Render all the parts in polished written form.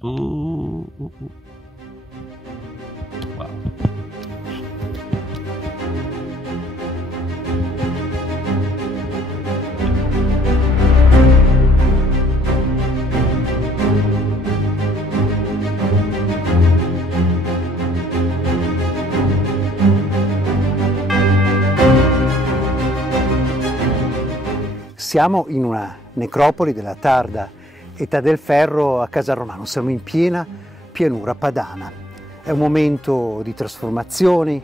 Wow. Siamo in una necropoli della tarda età del ferro a Casal Romano, siamo in piena pianura padana. È un momento di trasformazioni,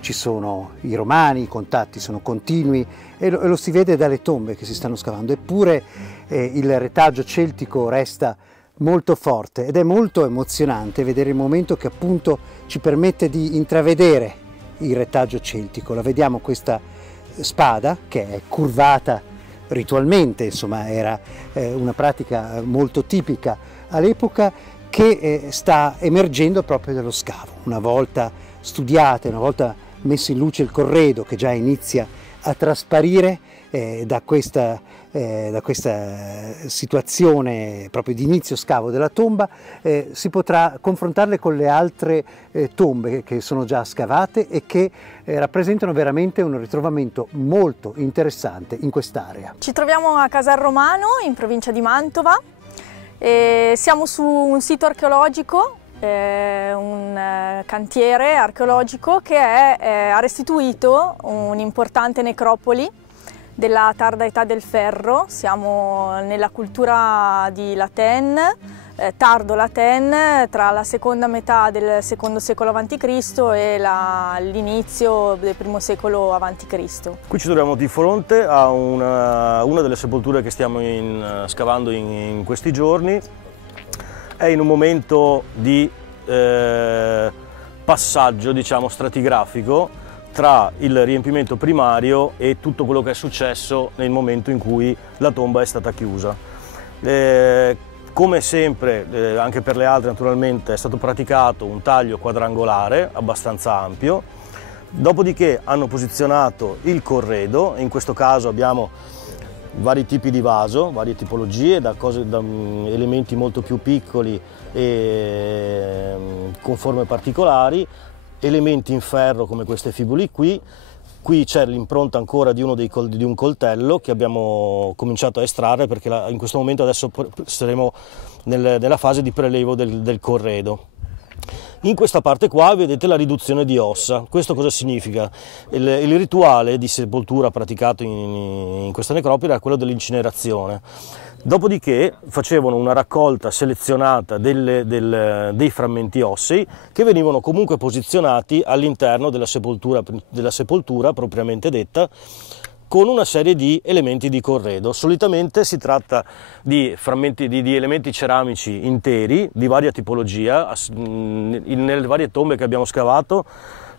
ci sono i romani, i contatti sono continui e lo si vede dalle tombe che si stanno scavando, eppure il retaggio celtico resta molto forte ed è molto emozionante vedere il momento che appunto ci permette di intravedere il retaggio celtico. La vediamo questa spada che è curvata ritualmente, insomma era una pratica molto tipica all'epoca, che sta emergendo proprio dallo scavo. Una volta studiata, una volta messo in luce il corredo che già inizia a trasparire da questa situazione proprio di inizio scavo della tomba, si potrà confrontarle con le altre tombe che sono già scavate e che rappresentano veramente un ritrovamento molto interessante in quest'area. Ci troviamo a Casal Romano, in provincia di Mantova, e siamo su un sito archeologico, un cantiere archeologico che ha restituito un'importante necropoli della tarda età del ferro. Siamo nella cultura di Laten, tardo Laten, tra la seconda metà del secondo secolo a.C. e l'inizio del primo secolo a.C. Qui ci troviamo di fronte a una delle sepolture che stiamo scavando in questi giorni. È in un momento di passaggio, diciamo, stratigrafico tra il riempimento primario e tutto quello che è successo nel momento in cui la tomba è stata chiusa. Come sempre, anche per le altre naturalmente, è stato praticato un taglio quadrangolare abbastanza ampio, dopodiché hanno posizionato il corredo. In questo caso abbiamo vari tipi di vaso, varie tipologie, da elementi molto più piccoli e con forme particolari, elementi in ferro come queste fibuli qui. Qui c'è l'impronta ancora di un coltello che abbiamo cominciato a estrarre, perché in questo momento adesso saremo nella fase di prelevo del corredo. In questa parte qua vedete la riduzione di ossa. Questo cosa significa? Il rituale di sepoltura praticato in questa necropoli era quello dell'incinerazione. Dopodiché facevano una raccolta selezionata dei frammenti ossei che venivano comunque posizionati all'interno della sepoltura propriamente detta, con una serie di elementi di corredo. Solitamente si tratta di frammenti di elementi ceramici interi di varia tipologia. Nelle varie tombe che abbiamo scavato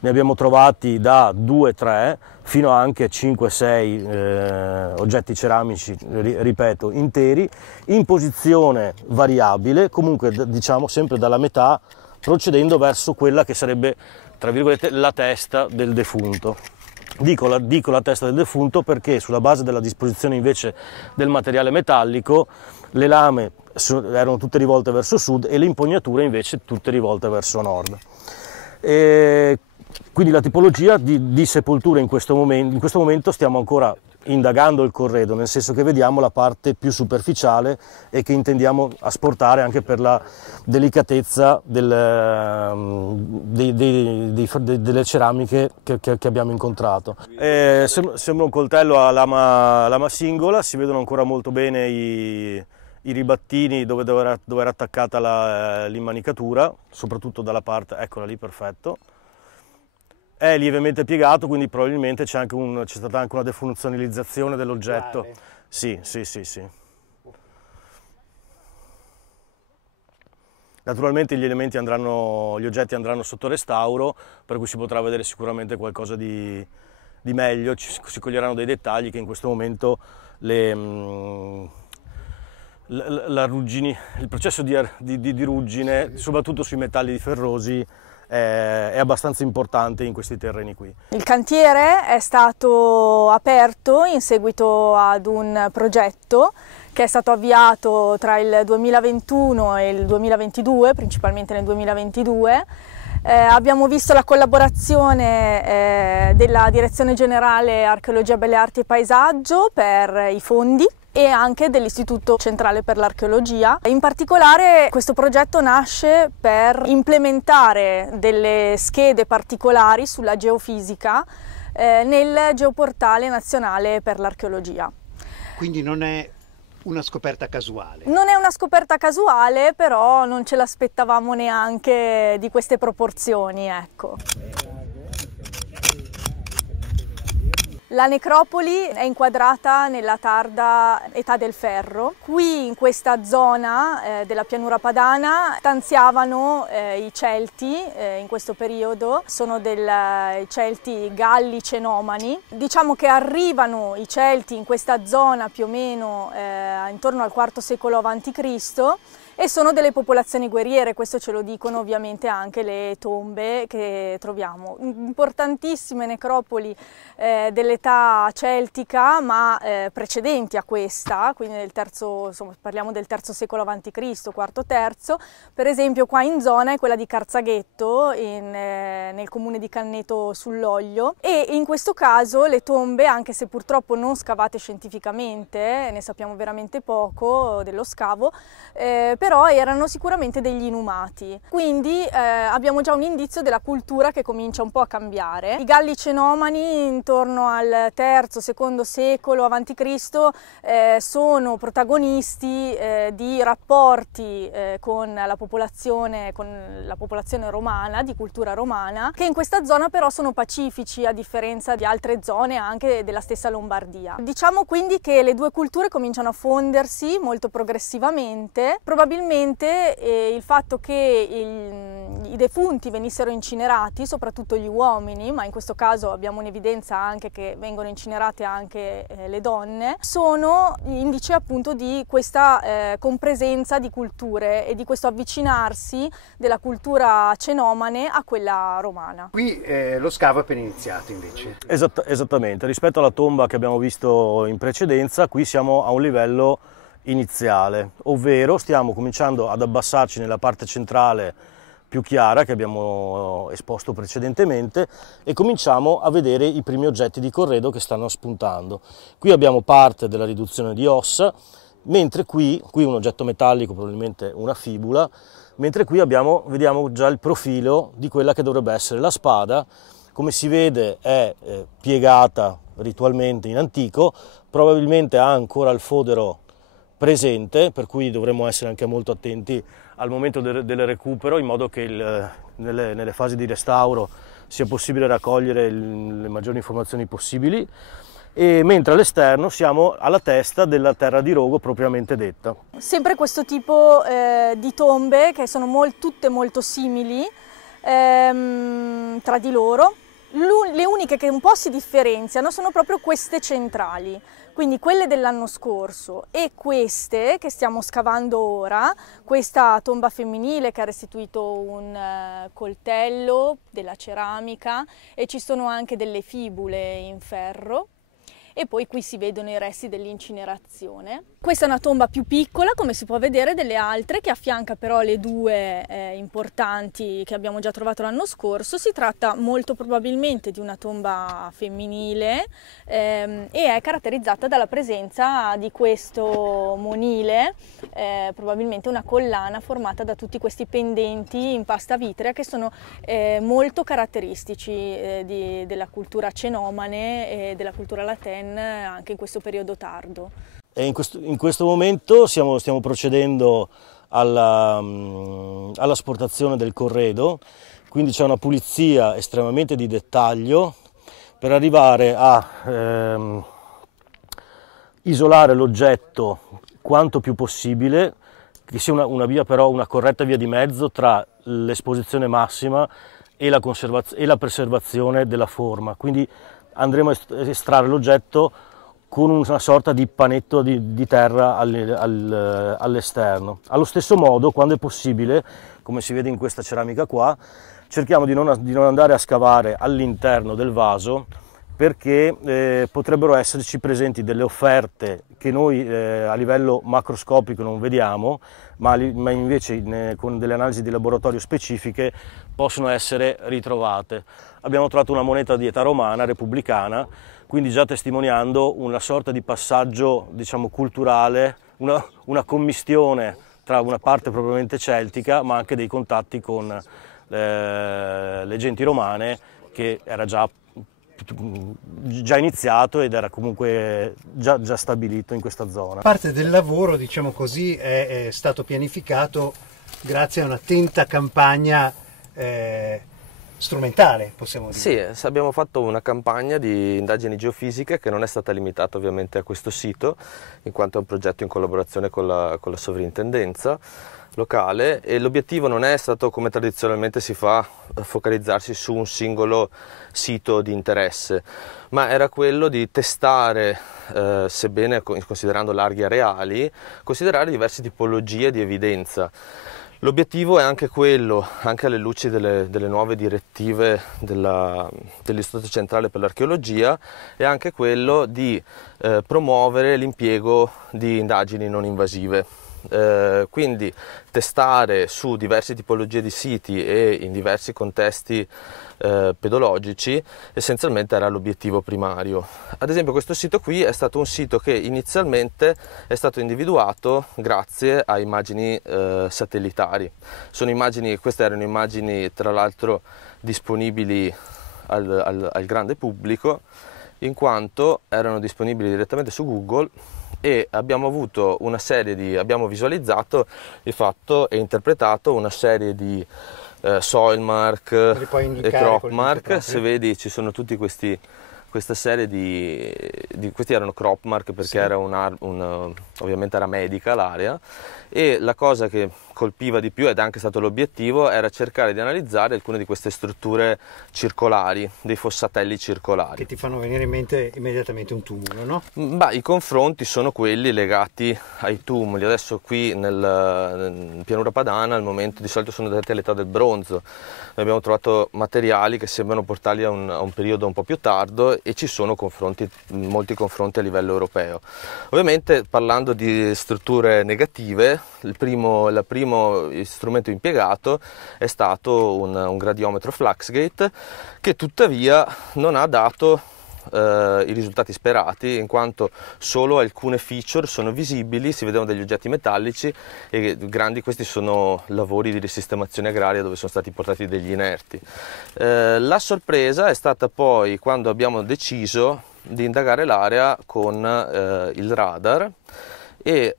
ne abbiamo trovati da 2-3 fino a anche 5-6 oggetti ceramici, ripeto, interi, in posizione variabile, comunque diciamo sempre dalla metà, procedendo verso quella che sarebbe, tra virgolette, la testa del defunto. Dico la testa del defunto perché sulla base della disposizione invece del materiale metallico le lame erano tutte rivolte verso sud e le impugnature invece tutte rivolte verso nord. Quindi la tipologia di sepoltura in questo momento stiamo ancora indagando il corredo, nel senso che vediamo la parte più superficiale e che intendiamo asportare anche per la delicatezza delle ceramiche che abbiamo incontrato. Sembra un coltello a lama singola, si vedono ancora molto bene i ribattini dove era attaccata l'immanicatura, soprattutto dalla parte, eccola lì, perfetto. È lievemente piegato, quindi probabilmente c'è stata anche una defunzionalizzazione dell'oggetto. Sì. Naturalmente gli oggetti andranno sotto restauro, per cui si potrà vedere sicuramente qualcosa di meglio, si coglieranno dei dettagli che in questo momento il processo di ruggine, soprattutto sui metalli ferrosi, è abbastanza importante in questi terreni qui. Il cantiere è stato aperto in seguito ad un progetto che è stato avviato tra il 2021 e il 2022, principalmente nel 2022. Abbiamo visto la collaborazione della Direzione Generale Archeologia, Belle Arti e Paesaggio per i fondi e anche dell'Istituto Centrale per l'Archeologia. In particolare questo progetto nasce per implementare delle schede particolari sulla geofisica nel Geoportale Nazionale per l'Archeologia. Quindi non è una scoperta casuale? Non è una scoperta casuale, però non ce l'aspettavamo neanche di queste proporzioni, ecco. La necropoli è inquadrata nella tarda età del ferro. Qui in questa zona della pianura padana stanziavano i Celti in questo periodo, sono i Celti galli-cenomani. Diciamo che arrivano i Celti in questa zona più o meno intorno al IV secolo a.C. e sono delle popolazioni guerriere, questo ce lo dicono ovviamente anche le tombe che troviamo. Importantissime necropoli dell'età celtica, ma precedenti a questa, quindi parliamo del III secolo a.C., IV-III. Per esempio qua in zona è quella di Carzaghetto, nel comune di Canneto sull'Oglio, e in questo caso le tombe, anche se purtroppo non scavate scientificamente, ne sappiamo veramente poco dello scavo, però erano sicuramente degli inumati. Quindi abbiamo già un indizio della cultura che comincia un po' a cambiare. I galli cenomani intorno al III-II secolo a.C. Sono protagonisti di rapporti con la popolazione romana, di cultura romana, che in questa zona però sono pacifici a differenza di altre zone anche della stessa Lombardia. Diciamo quindi che le due culture cominciano a fondersi molto progressivamente. Probabilmente il fatto che i defunti venissero incinerati, soprattutto gli uomini, ma in questo caso abbiamo un'evidenza anche che vengono incinerate anche le donne, sono indice appunto di questa compresenza di culture e di questo avvicinarsi della cultura cenomane a quella romana. Qui lo scavo è appena iniziato invece. Esattamente, rispetto alla tomba che abbiamo visto in precedenza, qui siamo a un livello iniziale, ovvero stiamo cominciando ad abbassarci nella parte centrale più chiara che abbiamo esposto precedentemente e cominciamo a vedere i primi oggetti di corredo che stanno spuntando. Qui abbiamo parte della riduzione di ossa, mentre qui un oggetto metallico, probabilmente una fibula, mentre qui vediamo già il profilo di quella che dovrebbe essere la spada. Come si vede è piegata ritualmente in antico, probabilmente ha ancora il fodero presente, per cui dovremmo essere anche molto attenti al momento del recupero, in modo che nelle fasi di restauro sia possibile raccogliere le maggiori informazioni possibili, e mentre all'esterno siamo alla testa della terra di rogo propriamente detta. Sempre questo tipo di tombe che sono tutte molto simili tra di loro. Le uniche che un po' si differenziano sono proprio queste centrali, quindi quelle dell'anno scorso e queste che stiamo scavando ora, questa tomba femminile che ha restituito un coltello, della ceramica, e ci sono anche delle fibule in ferro. E poi qui si vedono i resti dell'incinerazione. Questa è una tomba più piccola, come si può vedere, delle altre, che affianca però le due importanti che abbiamo già trovato l'anno scorso. Si tratta molto probabilmente di una tomba femminile e è caratterizzata dalla presenza di questo monile, probabilmente una collana formata da tutti questi pendenti in pasta vitrea che sono molto caratteristici della cultura cenomane e della cultura latena anche in questo periodo tardo. E in questo momento stiamo procedendo all'asportazione del corredo, quindi c'è una pulizia estremamente di dettaglio per arrivare a isolare l'oggetto quanto più possibile, che sia una corretta via di mezzo tra l'esposizione massima e la preservazione della forma. Quindi andremo a estrarre l'oggetto con una sorta di panetto di terra all'esterno. Allo stesso modo, quando è possibile, come si vede in questa ceramica qua, cerchiamo di non andare a scavare all'interno del vaso, perché potrebbero esserci presenti delle offerte che noi a livello macroscopico non vediamo, ma invece con delle analisi di laboratorio specifiche possono essere ritrovate. Abbiamo trovato una moneta di età romana, repubblicana, quindi già testimoniando una sorta di passaggio, diciamo, culturale, una commistione tra una parte propriamente celtica, ma anche dei contatti con le genti romane, che era già iniziato ed era comunque già stabilito in questa zona. Parte del lavoro, diciamo così, è stato pianificato grazie a un'attenta campagna strumentale, possiamo dire. Sì, abbiamo fatto una campagna di indagini geofisiche che non è stata limitata ovviamente a questo sito, in quanto è un progetto in collaborazione con la sovrintendenza locale, e l'obiettivo non è stato, come tradizionalmente si fa, focalizzarsi su un singolo sito di interesse, ma era quello di testare, sebbene considerando larghi areali, considerare diverse tipologie di evidenza. L'obiettivo è anche quello, anche alle luci delle nuove direttive dell'Istituto Centrale per l'Archeologia, è anche quello di promuovere l'impiego di indagini non invasive. Quindi testare su diverse tipologie di siti e in diversi contesti pedologici essenzialmente era l'obiettivo primario. Ad esempio questo sito qui è stato un sito che inizialmente è stato individuato grazie a immagini satellitari. Queste erano immagini tra l'altro disponibili al grande pubblico, in quanto erano disponibili direttamente su Google, e abbiamo visualizzato di fatto e interpretato una serie di soil mark e crop mark. Se vedi, ci sono tutti questa serie questi erano crop mark, perché sì, era ovviamente era medica l'area, e la cosa che colpiva di più, ed è anche stato l'obiettivo, era cercare di analizzare alcune di queste strutture circolari, dei fossatelli circolari. Che ti fanno venire in mente immediatamente un tumulo, no? I confronti sono quelli legati ai tumuli. Adesso qui nel pianura padana al momento di solito sono dati all'età del bronzo. Noi abbiamo trovato materiali che sembrano portarli a un periodo un po' più tardo, e ci sono molti confronti a livello europeo. Ovviamente, parlando di strutture negative, il primo strumento impiegato è stato un gradiometro Fluxgate, che tuttavia non ha dato i risultati sperati, in quanto solo alcune feature sono visibili, si vedono degli oggetti metallici e grandi. Questi sono lavori di risistemazione agraria dove sono stati portati degli inerti. La sorpresa è stata poi quando abbiamo deciso di indagare l'area con il radar, e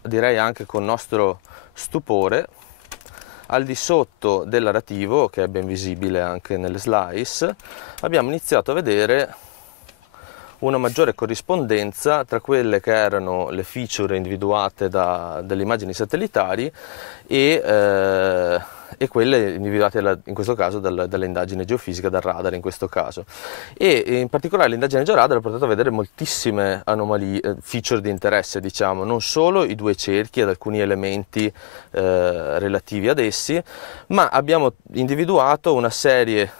direi anche con nostro stupore, al di sotto dell'arativo, che è ben visibile anche nelle slice, abbiamo iniziato a vedere una maggiore corrispondenza tra quelle che erano le feature individuate dalle immagini satellitari e quelle individuate in questo caso dall'indagine geofisica, dal radar in questo caso. E in particolare l'indagine georadar ha portato a vedere moltissime anomalie, feature di interesse, diciamo, non solo i due cerchi ed alcuni elementi relativi ad essi, ma abbiamo individuato una serie,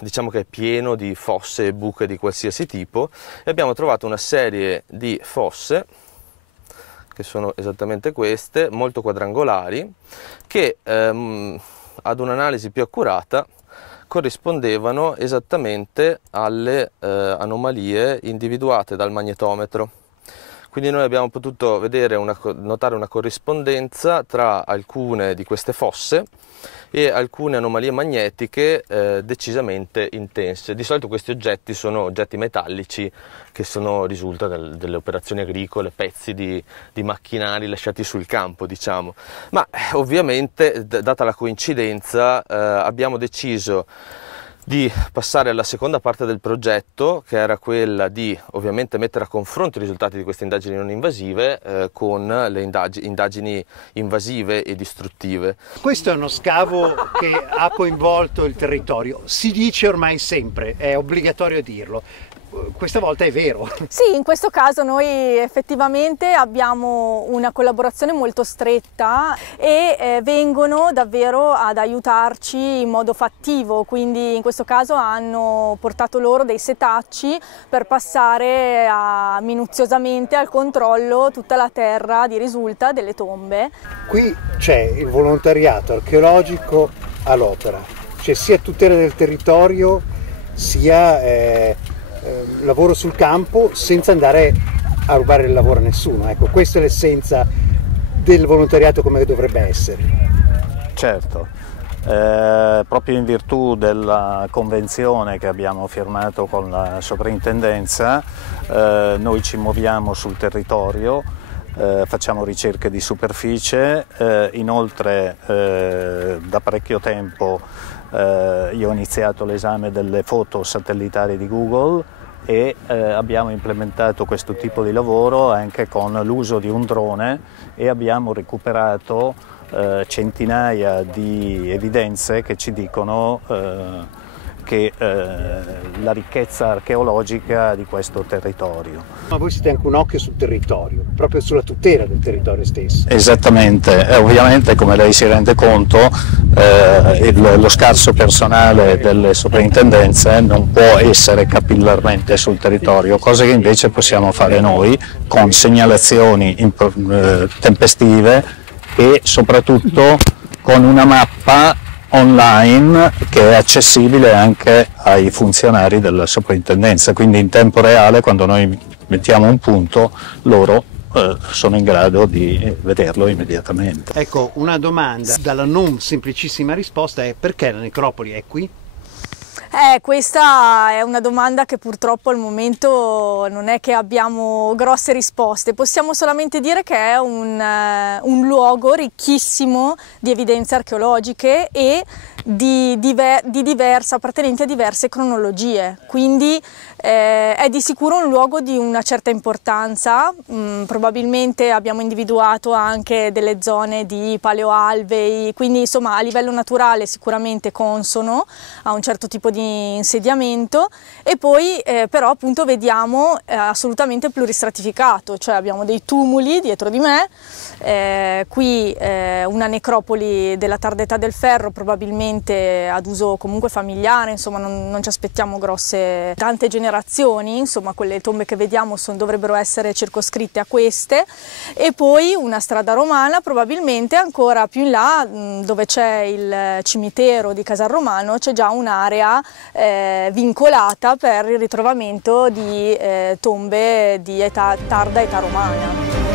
diciamo che è pieno di fosse e buche di qualsiasi tipo, e abbiamo trovato una serie di fosse, che sono esattamente queste, molto quadrangolari, che ad un'analisi più accurata corrispondevano esattamente alle anomalie individuate dal magnetometro. Quindi noi abbiamo potuto notare una corrispondenza tra alcune di queste fosse e alcune anomalie magnetiche decisamente intense. Di solito questi oggetti sono oggetti metallici che risultano delle operazioni agricole, pezzi di macchinari lasciati sul campo, diciamo. Ma ovviamente, data la coincidenza, abbiamo deciso di passare alla seconda parte del progetto, che era quella di ovviamente mettere a confronto i risultati di queste indagini non invasive con le indagini invasive e distruttive. Questo è uno scavo che ha coinvolto il territorio, si dice ormai sempre, è obbligatorio dirlo. questa volta è vero. Sì, in questo caso noi effettivamente abbiamo una collaborazione molto stretta e vengono davvero ad aiutarci in modo fattivo, quindi in questo caso hanno portato loro dei setacci per passare minuziosamente al controllo tutta la terra di risulta delle tombe. Qui c'è il volontariato archeologico all'opera, cioè sia tutela del territorio sia lavoro sul campo senza andare a rubare il lavoro a nessuno. Ecco, questa è l'essenza del volontariato come dovrebbe essere. Certo, proprio in virtù della convenzione che abbiamo firmato con la soprintendenza, noi ci muoviamo sul territorio, facciamo ricerche di superficie, inoltre da parecchio tempo io ho iniziato l'esame delle foto satellitari di Google e abbiamo implementato questo tipo di lavoro anche con l'uso di un drone e abbiamo recuperato centinaia di evidenze che ci dicono che la ricchezza archeologica di questo territorio. Ma voi siete anche un occhio sul territorio, proprio sulla tutela del territorio stesso. Esattamente, ovviamente come lei si rende conto lo scarso personale delle soprintendenze non può essere capillarmente sul territorio, cosa che invece possiamo fare noi con segnalazioni tempestive e soprattutto con una mappa online che è accessibile anche ai funzionari della soprintendenza, quindi in tempo reale quando noi mettiamo un punto loro sono in grado di vederlo immediatamente. Ecco, una domanda dalla non semplicissima risposta è: perché la necropoli è qui? Questa è una domanda che purtroppo al momento non è che abbiamo grosse risposte, possiamo solamente dire che è un luogo ricchissimo di evidenze archeologiche e appartenenti a diverse cronologie, quindi è di sicuro un luogo di una certa importanza. Probabilmente abbiamo individuato anche delle zone di paleoalvei, quindi insomma a livello naturale sicuramente consono a un certo tipo di insediamento, e poi però appunto vediamo assolutamente pluristratificato, cioè abbiamo dei tumuli dietro di me, qui una necropoli della tarda età del ferro, probabilmente ad uso comunque familiare, insomma non ci aspettiamo tante generazioni, insomma quelle tombe che vediamo dovrebbero essere circoscritte a queste, e poi una strada romana probabilmente ancora più in là dove c'è il cimitero di Casarromano, c'è già un'area vincolata per il ritrovamento di tombe di tarda età romana.